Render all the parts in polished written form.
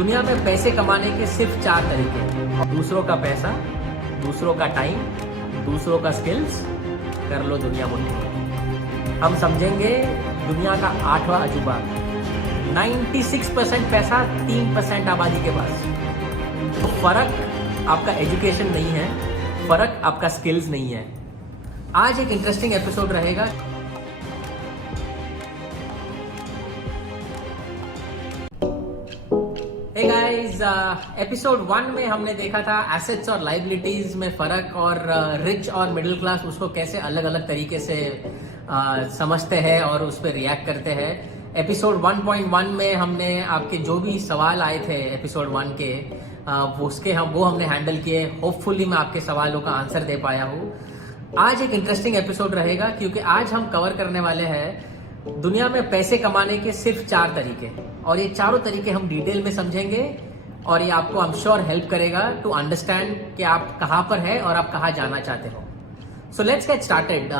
दुनिया में पैसे कमाने के सिर्फ 4 तरीके। दूसरों का पैसा, दूसरों का टाइम, दूसरों का स्किल्स, कर लो दुनिया मुट्ठी में। हम समझेंगे दुनिया का 8वां अजूबा। 96% पैसा 3% आबादी के पास। तो फर्क आपका एजुकेशन नहीं है, फर्क आपका स्किल्स नहीं है। आज एक इंटरेस्टिंग एपिसोड रहेगा। हे गाइस, एपिसोड 1 में हमने देखा था एसेट्स और लाइबिलिटीज में फर्क और रिच और मिडिल क्लास उसको कैसे अलग अलग तरीके से समझते हैं और उस पर रिएक्ट करते हैं। एपिसोड 1.1 में हमने आपके जो भी सवाल आए थे एपिसोड 1 के वो हमने हैंडल किए। होपफुली मैं आपके सवालों का आंसर दे पाया हूँ। आज एक इंटरेस्टिंग एपिसोड रहेगा क्योंकि आज हम कवर करने वाले हैं दुनिया में पैसे कमाने के सिर्फ 4 तरीके, और ये चारों तरीके हम डिटेल में समझेंगे और ये आपको आई एम श्योर हेल्प करेगा टू अंडरस्टैंड कि आप कहाँ पर है और आप कहाँ जाना चाहते हो। So let's get started.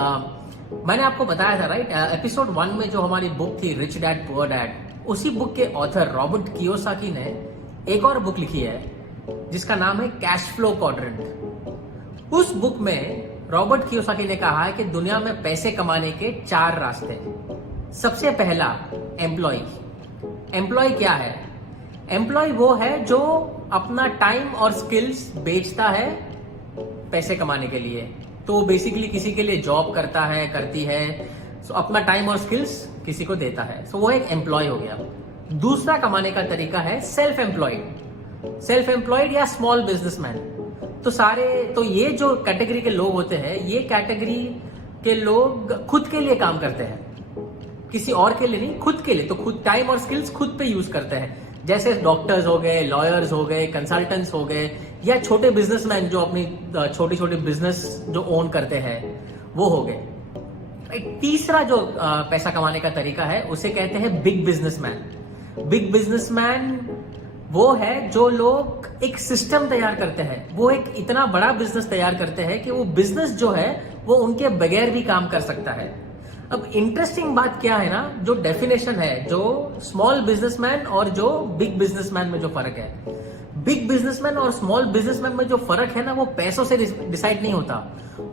मैंने आपको बताया था राइट, एपिसोड 1 में जो हमारी बुक थी रिच डैड पुअर डैड, उसी बुक के ऑथर रॉबर्ट कियोसाकी ने एक और बुक लिखी है जिसका नाम है कैश फ्लो क्वाड्रेंट। उस बुक में रॉबर्ट कियोसाकी ने कहा है कि दुनिया में पैसे कमाने के 4 रास्ते हैं। सबसे पहला एम्प्लॉय। एम्प्लॉय क्या है? एम्प्लॉय वो है जो अपना टाइम और स्किल्स बेचता है पैसे कमाने के लिए। तो बेसिकली किसी के लिए जॉब करता है, करती है, सो अपना टाइम और स्किल्स किसी को देता है। सो वो एक एम्प्लॉय हो गया। दूसरा कमाने का तरीका है सेल्फ एम्प्लॉयड। सेल्फ एम्प्लॉयड या स्मॉल बिजनेसमैन। तो ये जो कैटेगरी के लोग होते हैं, ये कैटेगरी के लोग खुद के लिए काम करते हैं, किसी और के लिए नहीं, खुद के लिए। तो खुद टाइम और स्किल्स खुद पे यूज करते हैं। जैसे डॉक्टर्स हो गए, लॉयर्स हो गए, कंसल्टेंट्स हो गए, या छोटे बिजनेसमैन जो अपनी छोटी छोटी बिजनेस जो ओन करते हैं वो हो गए। तीसरा जो पैसा कमाने का तरीका है उसे कहते हैं बिग बिजनेसमैन। बिग बिजनेसमैन वो है जो लोग एक सिस्टम तैयार करते हैं। वो एक इतना बड़ा बिजनेस तैयार करते हैं कि वो बिजनेस जो है वो उनके बगैर भी काम कर सकता है। अब इंटरेस्टिंग बात क्या है ना, जो डेफिनेशन है, जो स्मॉल बिजनेसमैन और जो बिग बिजनेसमैन में जो फर्क है, बिग बिजनेसमैन और स्मॉल बिजनेसमैन में जो फर्क है ना, वो पैसों से डिसाइड नहीं होता।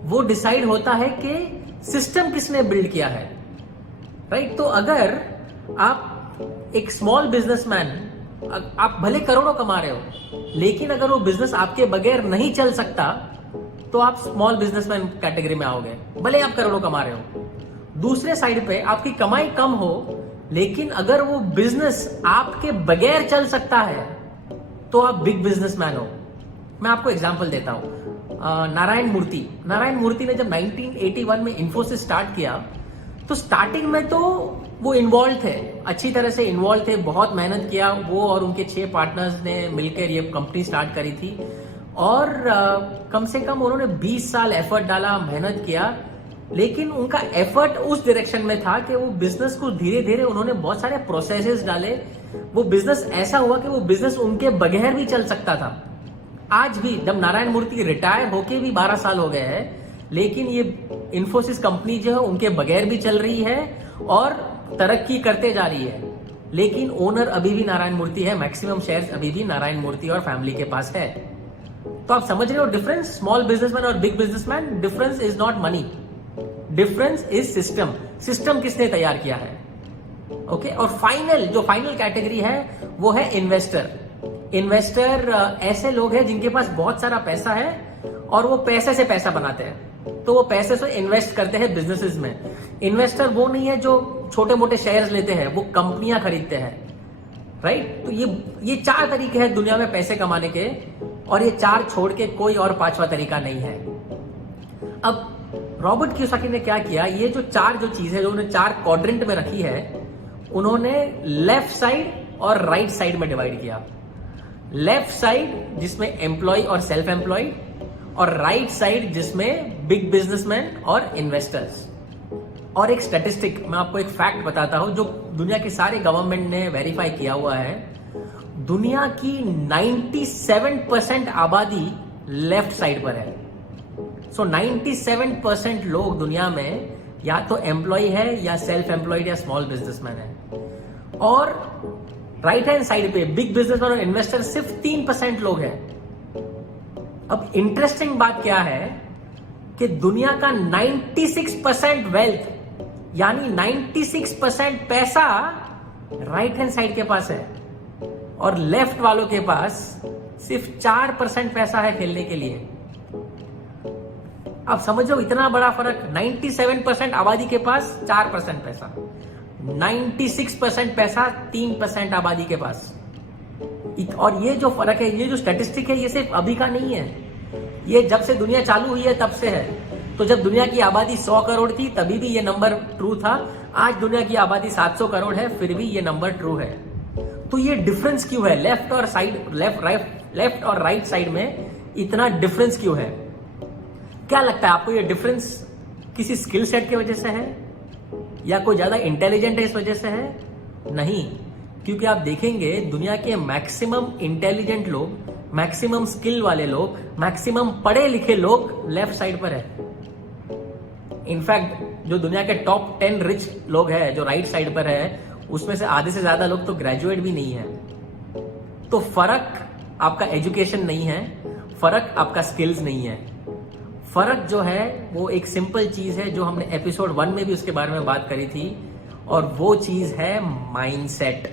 वो डिसाइड होता है कि सिस्टम किसने बिल्ड किया है, राइट। तो अगर आप एक स्मॉल बिजनेसमैन, आप भले करोड़ों कमा रहे हो, लेकिन अगर वो बिजनेस आपके बगैर नहीं चल सकता तो आप स्मॉल बिजनेसमैन कैटेगरी में आओगे, भले आप करोड़ों कमा रहे हो। दूसरे साइड पे आपकी कमाई कम हो, लेकिन अगर वो बिजनेस आपके बगैर चल सकता है तो आप बिग बिजनेसमैन हो। मैं आपको एग्जांपल देता हूं। नारायण मूर्ति ने जब 1981 में इन्फोसिस स्टार्ट किया, तो स्टार्टिंग में तो वो इन्वॉल्व थे, अच्छी तरह से इन्वॉल्व थे, बहुत मेहनत किया। वो और उनके 6 पार्टनर्स ने मिलकर ये कंपनी स्टार्ट करी थी, और कम से कम उन्होंने 20 साल एफर्ट डाला, मेहनत किया। लेकिन उनका एफर्ट उस डायरेक्शन में था कि वो बिजनेस को धीरे धीरे उन्होंने बहुत सारे प्रोसेसेस डाले। वो बिजनेस ऐसा हुआ कि वो बिजनेस उनके बगैर भी चल सकता था। आज भी जब नारायण मूर्ति रिटायर होके भी 12 साल हो गए हैं, लेकिन ये इन्फोसिस कंपनी जो है उनके बगैर भी चल रही है और तरक्की करते जा रही है। लेकिन ओनर अभी भी नारायण मूर्ति है, मैक्सिमम शेयर्स अभी भी नारायण मूर्ति और फैमिली के पास है। तो आप समझ रहे हो डिफरेंस, स्मॉल बिजनेसमैन और big businessman. Difference is not money, difference is system. System किसने तैयार किया है, ओके। और फाइनल कैटेगरी है वो है इन्वेस्टर। इन्वेस्टर ऐसे लोग हैं जिनके पास बहुत सारा पैसा है और वो पैसे से पैसा बनाते हैं, तो वो पैसे से इन्वेस्ट करते हैं बिजनेसेस में। इन्वेस्टर वो नहीं है जो छोटे मोटे शेयर्स लेते हैं, वो कंपनियां खरीदते हैं, राइट। तो ये 4 तरीके हैं दुनिया में पैसे कमाने के, और ये 4 छोड़ के कोई और 5वां तरीका नहीं है। अब रॉबर्ट कियोसाकी ने क्या किया, ये जो 4 जो चीजें जो उन्होंने 4 क्वाड्रेंट में रखी है, उन्होंने लेफ्ट साइड और राइट साइड में डिवाइड किया। लेफ्ट साइड जिसमें एम्प्लॉय और सेल्फ एम्प्लॉयड, और राइट साइड जिसमें बिग बिजनेसमैन और इन्वेस्टर्स। और एक स्टैटिस्टिक, मैं आपको एक फैक्ट बताता हूं जो दुनिया के सारे गवर्नमेंट ने वेरीफाई किया हुआ है। दुनिया की 97% आबादी लेफ्ट साइड पर है। सो 97% लोग दुनिया में या तो एम्प्लॉय है या सेल्फ एम्प्लॉयड या स्मॉल बिजनेसमैन है। और राइट हैंड साइड पे बिग बिजनेसमैन और इन्वेस्टर सिर्फ 3% लोग हैं। अब इंटरेस्टिंग बात क्या है कि दुनिया का 96% वेल्थ यानी 96% पैसा राइट हैंड साइड के पास है और लेफ्ट वालों के पास सिर्फ 4% पैसा है खेलने के लिए। अब समझो इतना बड़ा फर्क, 97% आबादी के पास 4% पैसा, 96% पैसा 3% आबादी के पास। और ये जो फर्क है, ये जो स्टैटिस्टिक है, ये सिर्फ अभी का नहीं है, ये जब से दुनिया चालू हुई है तब से है। तो जब दुनिया की आबादी 100 करोड़ थी तभी भी ये नंबर ट्रू था। आज दुनिया की आबादी 700 करोड़ है फिर भी ये नंबर ट्रू है। तो ये डिफरेंस क्यों है? लेफ्ट और राइट साइड में इतना डिफरेंस क्यों है? क्या लगता है आपको? ये डिफरेंस किसी स्किल सेट की वजह से है या कोई ज्यादा इंटेलिजेंट है इस वजह से है? नहीं, क्योंकि आप देखेंगे दुनिया के मैक्सिमम इंटेलिजेंट लोग, मैक्सिमम स्किल वाले लोग, मैक्सिमम पढ़े लिखे लोग लेफ्ट साइड पर है। इनफैक्ट जो दुनिया के टॉप 10 रिच लोग हैं जो राइट साइड पर है, उसमें से आधे से ज्यादा लोग तो ग्रेजुएट भी नहीं है। तो फर्क आपका एजुकेशन नहीं है, फर्क आपका स्किल्स नहीं है। फर्क जो है वो एक सिंपल चीज है जो हमने एपिसोड 1 में भी उसके बारे में बात करी थी, और वो चीज है माइंडसेट।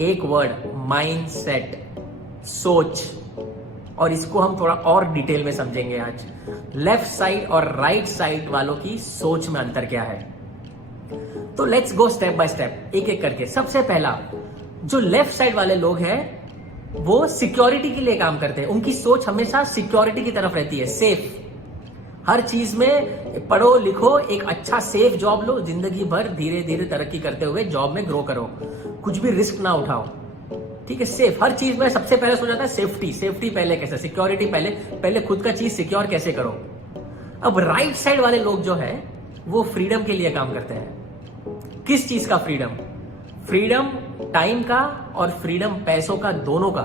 एक वर्ड, माइंडसेट, सोच। और इसको हम थोड़ा और डिटेल में समझेंगे आज। लेफ्ट साइड और राइट साइड वालों की सोच में अंतर क्या है। तो let's go step by step, एक एक करके। सबसे पहला, जो लेफ्ट साइड वाले लोग हैं वो सिक्योरिटी के लिए काम करते हैं। उनकी सोच हमेशा सिक्योरिटी की तरफ रहती है, सेफ। हर चीज में पढ़ो लिखो, एक अच्छा सेफ जॉब लो, जिंदगी भर धीरे धीरे तरक्की करते हुए जॉब में ग्रो करो, कुछ भी रिस्क ना उठाओ, ठीक है। सेफ हर चीज में सबसे पहले सोचा जाता है सेफ्टी। सेफ्टी पहले कैसे? सिक्योरिटी पहले खुद का चीज सिक्योर कैसे करो। अब राइट साइड वाले लोग जो है वो फ्रीडम के लिए काम करते हैं। किस चीज का फ्रीडम? फ्रीडम टाइम का और फ्रीडम पैसों का, दोनों का।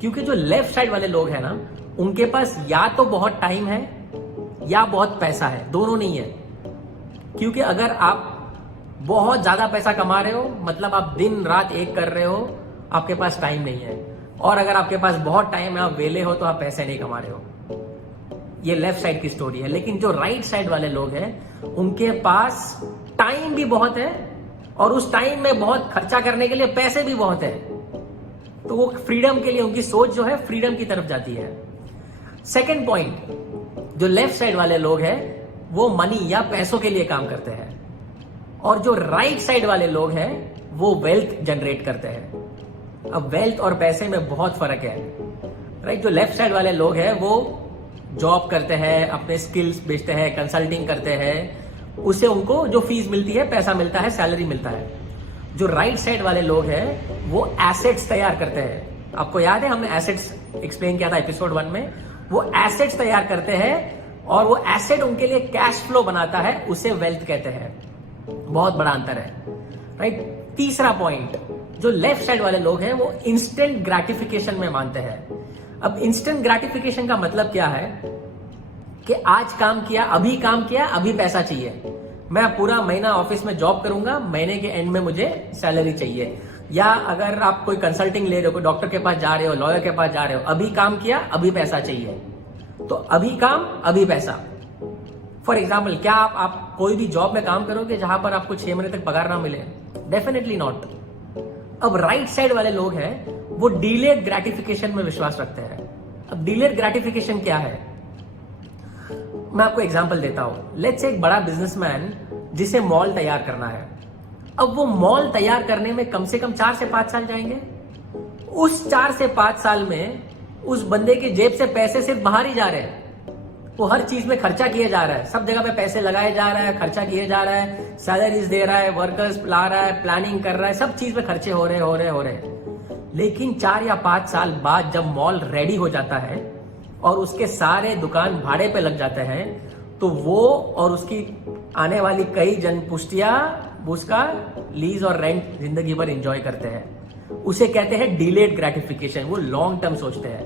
क्योंकि जो लेफ्ट साइड वाले लोग हैं ना, उनके पास या तो बहुत टाइम है या बहुत पैसा है, दोनों नहीं है। क्योंकि अगर आप बहुत ज्यादा पैसा कमा रहे हो मतलब आप दिन रात एक कर रहे हो, आपके पास टाइम नहीं है। और अगर आपके पास बहुत टाइम है, आप वेले हो, तो आप पैसे नहीं कमा रहे हो। ये लेफ्ट साइड की स्टोरी है। लेकिन जो राइट साइड वाले लोग हैं उनके पास टाइम भी बहुत है और उस टाइम में बहुत खर्चा करने के लिए पैसे भी बहुत है। तो वो फ्रीडम के लिए, उनकी सोच जो है फ्रीडम की तरफ जाती है। सेकेंड पॉइंट, जो लेफ्ट साइड वाले लोग हैं वो मनी या पैसों के लिए काम करते हैं, और जो राइट साइड वाले लोग हैं वो वेल्थ जनरेट करते हैं। अब वेल्थ और पैसे में बहुत फर्क है, राइट। जो लेफ्ट साइड वाले लोग हैं वो जॉब करते हैं, अपने स्किल्स बेचते हैं, कंसल्टिंग करते हैं, उससे उनको जो फीस मिलती है, पैसा मिलता है, सैलरी मिलता है। जो राइट साइड वाले लोग हैं वो एसेट्स तैयार करते हैं। आपको याद है हमने एसेट्स एक्सप्लेन किया था एपिसोड 1 में। वो एसेट्स तैयार करते हैं और वो एसेट उनके लिए कैश फ्लो बनाता है, उसे वेल्थ कहते हैं। बहुत बड़ा अंतर है, राइट। तीसरा पॉइंट, जो लेफ्ट साइड वाले लोग हैं वो इंस्टेंट ग्रेटिफिकेशन में मानते हैं। अब इंस्टेंट ग्रेटिफिकेशन का मतलब क्या है कि आज काम किया, अभी पैसा चाहिए। मैं पूरा महीना ऑफिस में जॉब करूंगा, महीने के एंड में मुझे सैलरी चाहिए। या अगर आप कोई कंसल्टिंग ले रहे हो, कोई डॉक्टर के पास जा रहे हो, लॉयर के पास जा रहे हो, अभी काम किया, अभी पैसा चाहिए। तो अभी काम, अभी पैसा। फॉर एग्जाम्पल, क्या आप कोई भी जॉब में काम करोगे जहां पर आपको 6 महीने तक पगार ना मिले? Definitely not. अब राइट साइड वाले लोग हैं वो डिलेड ग्रेटिफिकेशन में विश्वास रखते हैं। अब डिलेड ग्रेटिफिकेशन क्या है? मैं आपको एग्जांपल देता हूं। लेट्स से एक बड़ा बिजनेसमैन जिसे मॉल तैयार करना है। अब वो मॉल तैयार करने में कम से कम 4 से 5 साल जाएंगे। उस 4 से 5 साल में उस बंदे की जेब से पैसे सिर्फ बाहर ही जा रहे हैं। वो हर चीज में खर्चा किए जा रहा है, सब जगह पे पैसे लगाए जा रहा है, खर्चा किए जा रहा है, सैलरीज दे रहा है, वर्कर्स ला रहा है, प्लानिंग कर रहा है, सब चीज में खर्चे हो रहे। लेकिन 4 या 5 साल बाद जब मॉल रेडी हो जाता है और उसके सारे दुकान भाड़े पे लग जाते हैं, तो वो और उसकी आने वाली कई जनपुष्टियां उसका लीज और रेंट जिंदगी भर एंजॉय करते हैं। उसे कहते हैं डिलेड ग्रेटिफिकेशन। वो लॉन्ग टर्म सोचते हैं,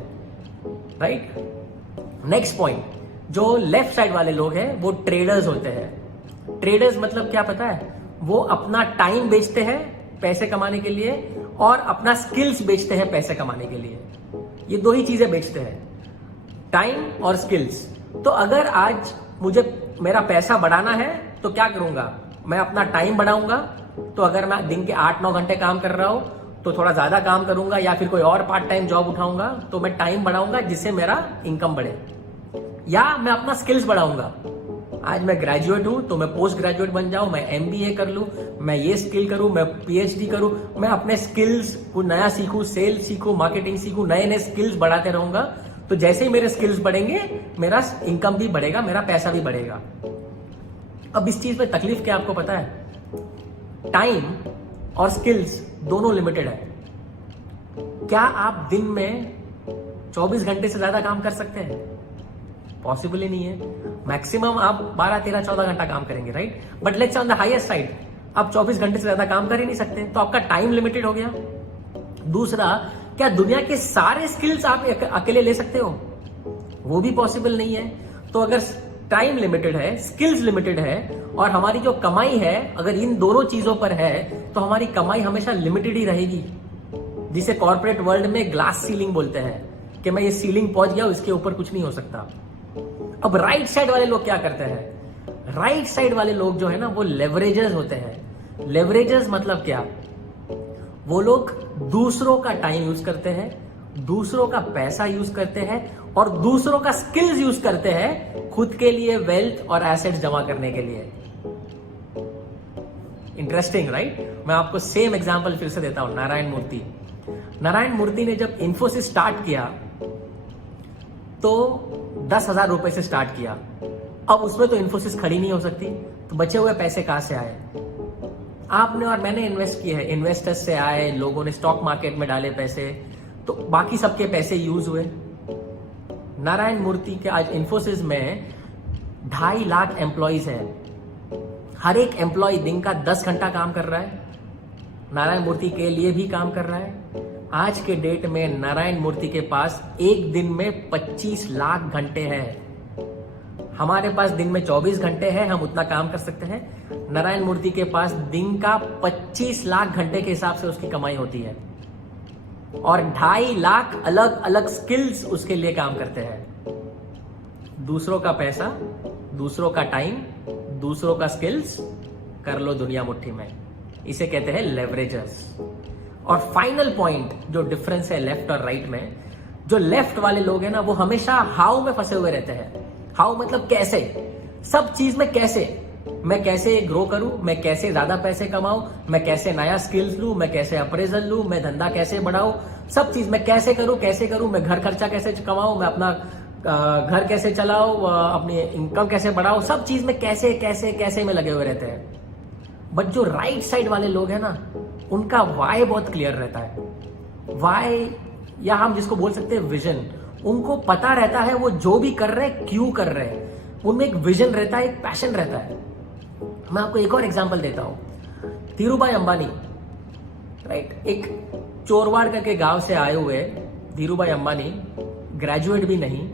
राइट। नेक्स्ट पॉइंट, जो लेफ्ट साइड वाले लोग हैं वो ट्रेडर्स होते हैं। ट्रेडर्स मतलब क्या पता है? वो अपना टाइम बेचते हैं पैसे कमाने के लिए, और अपना स्किल्स बेचते हैं पैसे कमाने के लिए। ये दो ही चीजें बेचते हैं, टाइम और स्किल्स। तो अगर आज मुझे मेरा पैसा बढ़ाना है तो क्या करूंगा, मैं अपना टाइम बढ़ाऊंगा। तो अगर मैं दिन के 8-9 घंटे काम कर रहा हूं तो थोड़ा ज्यादा काम करूंगा, या फिर कोई और पार्ट टाइम जॉब उठाऊंगा तो मैं टाइम बढ़ाऊंगा जिससे मेरा इनकम बढ़े। या मैं अपना स्किल्स बढ़ाऊंगा, आज मैं ग्रेजुएट हूं तो मैं पोस्ट ग्रेजुएट बन जाऊं, मैं MBA कर लूं, मैं ये स्किल करूं, मैं PhD करूं, मैं अपने स्किल्स को नया सीखूं, सेल्स सीखूं, मार्केटिंग सीखूं, नए नए स्किल्स बढ़ाते रहूंगा। तो जैसे ही मेरे स्किल्स बढ़ेंगे मेरा इनकम भी बढ़ेगा, मेरा पैसा भी बढ़ेगा। अब इस चीज में तकलीफ क्या आपको पता है, टाइम और स्किल्स दोनों लिमिटेड है। क्या आप दिन में 24 घंटे से ज्यादा काम कर सकते हैं? पॉसिबल ही नहीं है। मैक्सिमम आप 12, 13, 14 घंटा काम करेंगे, right? But let's on the highest side आप 24 घंटे से ज्यादा काम कर ही नहीं सकते, तो आपका टाइम लिमिटेड हो गया। दूसरा, क्या दुनिया के सारे स्किल्स आप अकेले ले सकते हो? वो भी पॉसिबल नहीं है। तो अगर टाइम लिमिटेड है, स्किल्स लिमिटेड है, और हमारी जो कमाई है अगर इन दोनों चीजों पर है तो हमारी कमाई हमेशा लिमिटेड ही रहेगी, जिसे कॉर्पोरेट वर्ल्ड में ग्लास सीलिंग बोलते हैं कि मैं ये सीलिंग पहुंच गया, इसके ऊपर कुछ नहीं हो सकता। अब राइट साइड वाले लोग क्या करते हैं? राइट साइड वाले लोग जो है ना वो लेवरेजर्स होते हैं। लेवरेजर्स मतलब क्या? वो लोग दूसरों का टाइम यूज करते हैं, दूसरों का पैसा यूज करते हैं और दूसरों का स्किल्स यूज करते हैं खुद के लिए वेल्थ और एसेट्स जमा करने के लिए। Interesting, right? मैं आपको सेम एग्जांपल फिर से देता हूं। नारायण मूर्ति, नारायण मूर्ति ने जब इन्फोसिस स्टार्ट किया तो 10,000 रुपए से स्टार्ट किया। अब उसमें तो इन्फोसिस खड़ी नहीं हो सकती, तो बचे हुए पैसे कहां से आए? आपने और मैंने इन्वेस्ट किए हैं, इन्वेस्टर्स से आए, लोगों ने स्टॉक मार्केट में डाले पैसे, तो बाकी सबके पैसे यूज हुए। नारायण मूर्ति के आज इन्फोसिस में 2.5 लाख एम्प्लॉइज हैं। हर एक एम्प्लॉय दिन का 10 घंटा काम कर रहा है, नारायण मूर्ति के लिए भी काम कर रहा है। आज के डेट में नारायण मूर्ति के पास एक दिन में 25 लाख घंटे हैं। हमारे पास दिन में 24 घंटे हैं, हम उतना काम कर सकते हैं। नारायण मूर्ति के पास दिन का 25 लाख घंटे के हिसाब से उसकी कमाई होती है और 2.5 लाख अलग अलग स्किल्स उसके लिए काम करते हैं। दूसरों का पैसा, दूसरों का टाइम, दूसरों का स्किल्स, कर लो दुनिया मुट्ठी में। इसे कहते हैं लेवरेजर्स। और फाइनल पॉइंट जो डिफरेंस है लेफ्ट और राइट में, जो लेफ्ट वाले लोग हैं ना वो हमेशा हाउ में फंसे हुए रहते हैं। हाउ मतलब कैसे, सब चीज में कैसे, मैं कैसे ग्रो करूं, मैं कैसे ज्यादा पैसे कमाऊं, मैं कैसे नया स्किल्स लूं, मैं कैसे अप्रेजल लूं, मैं धंधा कैसे बढ़ाऊं, सब चीज मैं कैसे करूं, मैं घर खर्चा कैसे कमाऊं, मैं अपना घर कैसे चलाऊं, अपनी इनकम कैसे बढ़ाऊं, सब चीज में कैसे कैसे कैसे में लगे हुए रहते हैं। बट जो राइट साइड वाले लोग हैं ना उनका वाई बहुत क्लियर रहता है। वाई, या हम जिसको बोल सकते हैं विजन, उनको पता रहता है वो जो भी कर रहे हैं क्यों कर रहे हैं। उनमें एक विजन रहता है, एक पैशन रहता है। मैं आपको एक और एग्जांपल देता हूं। धीरूभाई अंबानी, राइट, एक चोरवाड़ करके गांव से आए हुए धीरूभाई अंबानी, ग्रेजुएट भी नहीं,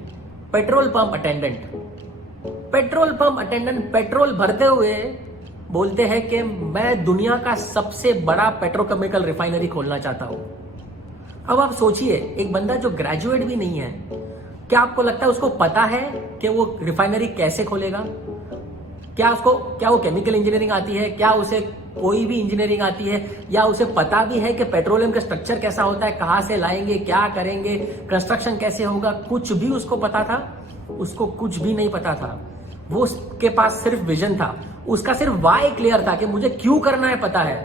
पेट्रोल पंप अटेंडेंट पेट्रोल भरते हुए बोलते हैं कि मैं दुनिया का सबसे बड़ा पेट्रोकेमिकल रिफाइनरी खोलना चाहता हूं। अब आप सोचिए, एक बंदा जो ग्रेजुएट भी नहीं है, क्या आपको लगता है उसको पता है कि वो रिफाइनरी कैसे खोलेगा? क्या वो केमिकल इंजीनियरिंग आती है? क्या उसे कोई भी इंजीनियरिंग आती है? या उसे पता भी है कि पेट्रोलियम का स्ट्रक्चर कैसा होता है, कहां से लाएंगे, क्या करेंगे, कंस्ट्रक्शन कैसे होगा? कुछ भी उसको पता था? उसको कुछ भी नहीं पता था। वो उसके पास सिर्फ विजन था, उसका सिर्फ वाई क्लियर था कि मुझे क्यों करना है। पता है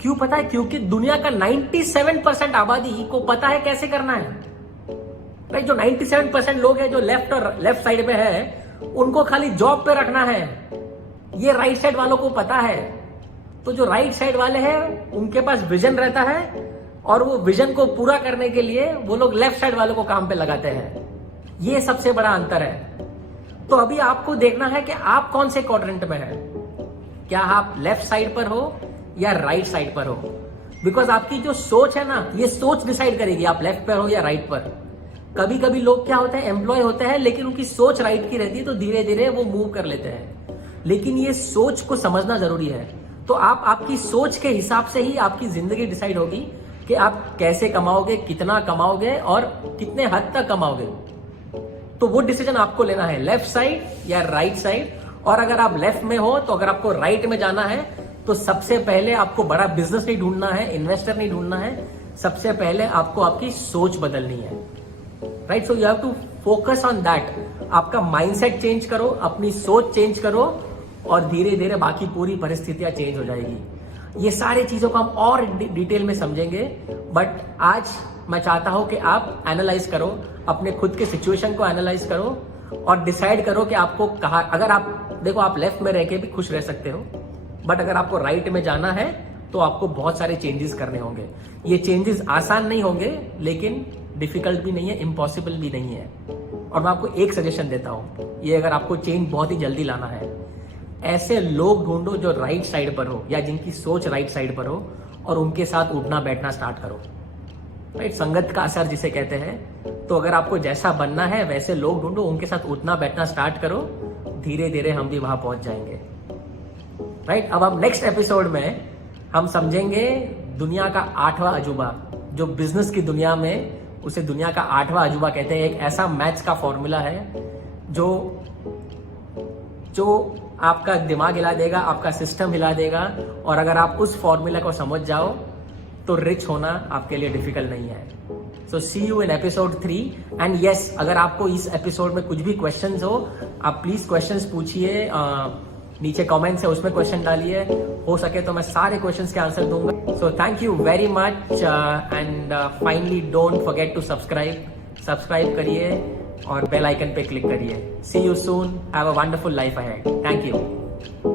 क्यों? पता है क्योंकि दुनिया का 97% आबादी को पता है कैसे करना है। राइट, जो 97% लोग हैं जो लेफ्ट साइड में है, उनको खाली जॉब पे रखना है। ये राइट साइड वालों को पता है। तो जो राइट साइड वाले हैं उनके पास विजन रहता है और वो विजन को पूरा करने के लिए वो लोग लेफ्ट साइड वालों को काम पे लगाते हैं। ये सबसे बड़ा अंतर है। तो अभी आपको देखना है कि आप कौन से क्वाड्रेंट में है। क्या आप लेफ्ट साइड पर हो या राइट साइड पर हो? बिकॉज आपकी जो सोच है ना, ये सोच डिसाइड करेगी आप लेफ्ट पर हो या राइट पर। कभी कभी लोग क्या होते हैं, एम्प्लॉय होते हैं लेकिन उनकी सोच राइट की रहती है, तो धीरे धीरे वो मूव कर लेते हैं। लेकिन ये सोच को समझना जरूरी है। तो आपकी सोच के हिसाब से ही आपकी जिंदगी डिसाइड होगी कि आप कैसे कमाओगे, कितना कमाओगे और कितने हद तक कमाओगे। तो वो डिसीजन आपको लेना है, लेफ्ट साइड या राइट साइड। और अगर आप लेफ्ट में हो तो अगर आपको राइट में जाना है तो सबसे पहले आपको बड़ा बिजनेस नहीं ढूंढना है, इन्वेस्टर नहीं ढूंढना है, सबसे पहले आपको आपकी सोच बदलनी है, right. So you have to focus on that. आपका माइंडसेट चेंज करो, अपनी सोच चेंज करो और धीरे धीरे बाकी पूरी परिस्थितियां चेंज हो जाएगी। ये सारी चीजों को हम और डिटेल में समझेंगे, बट आज मैं चाहता हूं कि आप एनालाइज करो, अपने खुद के सिचुएशन को एनालाइज करो और डिसाइड करो कि आपको कहाँ, अगर आप देखो आप लेफ्ट में रह के भी खुश रह सकते हो, बट अगर आपको राइट में जाना है तो आपको बहुत सारे चेंजेस करने होंगे। ये चेंजेस आसान नहीं होंगे, लेकिन डिफिकल्ट भी नहीं है, इम्पॉसिबल भी नहीं है। और मैं आपको एक सजेशन देता हूं, ये अगर आपको चेंज बहुत ही जल्दी लाना है, ऐसे लोग ढूंढो जो राइट साइड पर हो या जिनकी सोच राइट साइड पर हो और उनके साथ उठना बैठना स्टार्ट करो, राइट। संगत का असर जिसे कहते हैं। तो अगर आपको जैसा बनना है वैसे लोग ढूंढो, उनके साथ उठना बैठना स्टार्ट करो, धीरे धीरे हम भी वहां पहुंच जाएंगे, राइट। अब हम नेक्स्ट एपिसोड में हम समझेंगे दुनिया का 8वां अजूबा, जो बिजनेस की दुनिया में उसे दुनिया का 8वां अजूबा कहते हैं। एक ऐसा मैथ्स का फॉर्मूला है जो आपका दिमाग हिला देगा, आपका सिस्टम हिला देगा। और अगर आप उस फॉर्मूला को समझ जाओ तो रिच होना आपके लिए डिफिकल्ट नहीं है। So see you in episode 3। And yes, अगर आपको इस एपिसोड में कुछ भी क्वेश्चंस हो, आप प्लीज क्वेश्चंस पूछिए, नीचे कमेंट्स है उसमें क्वेश्चन डालिए, हो सके तो मैं सारे क्वेश्चंस के आंसर दूंगा। So thank you very much and finally don't forget to subscribe करिए और बेल आइकन पे क्लिक करिए। See you soon, have a wonderful life ahead. Thank you.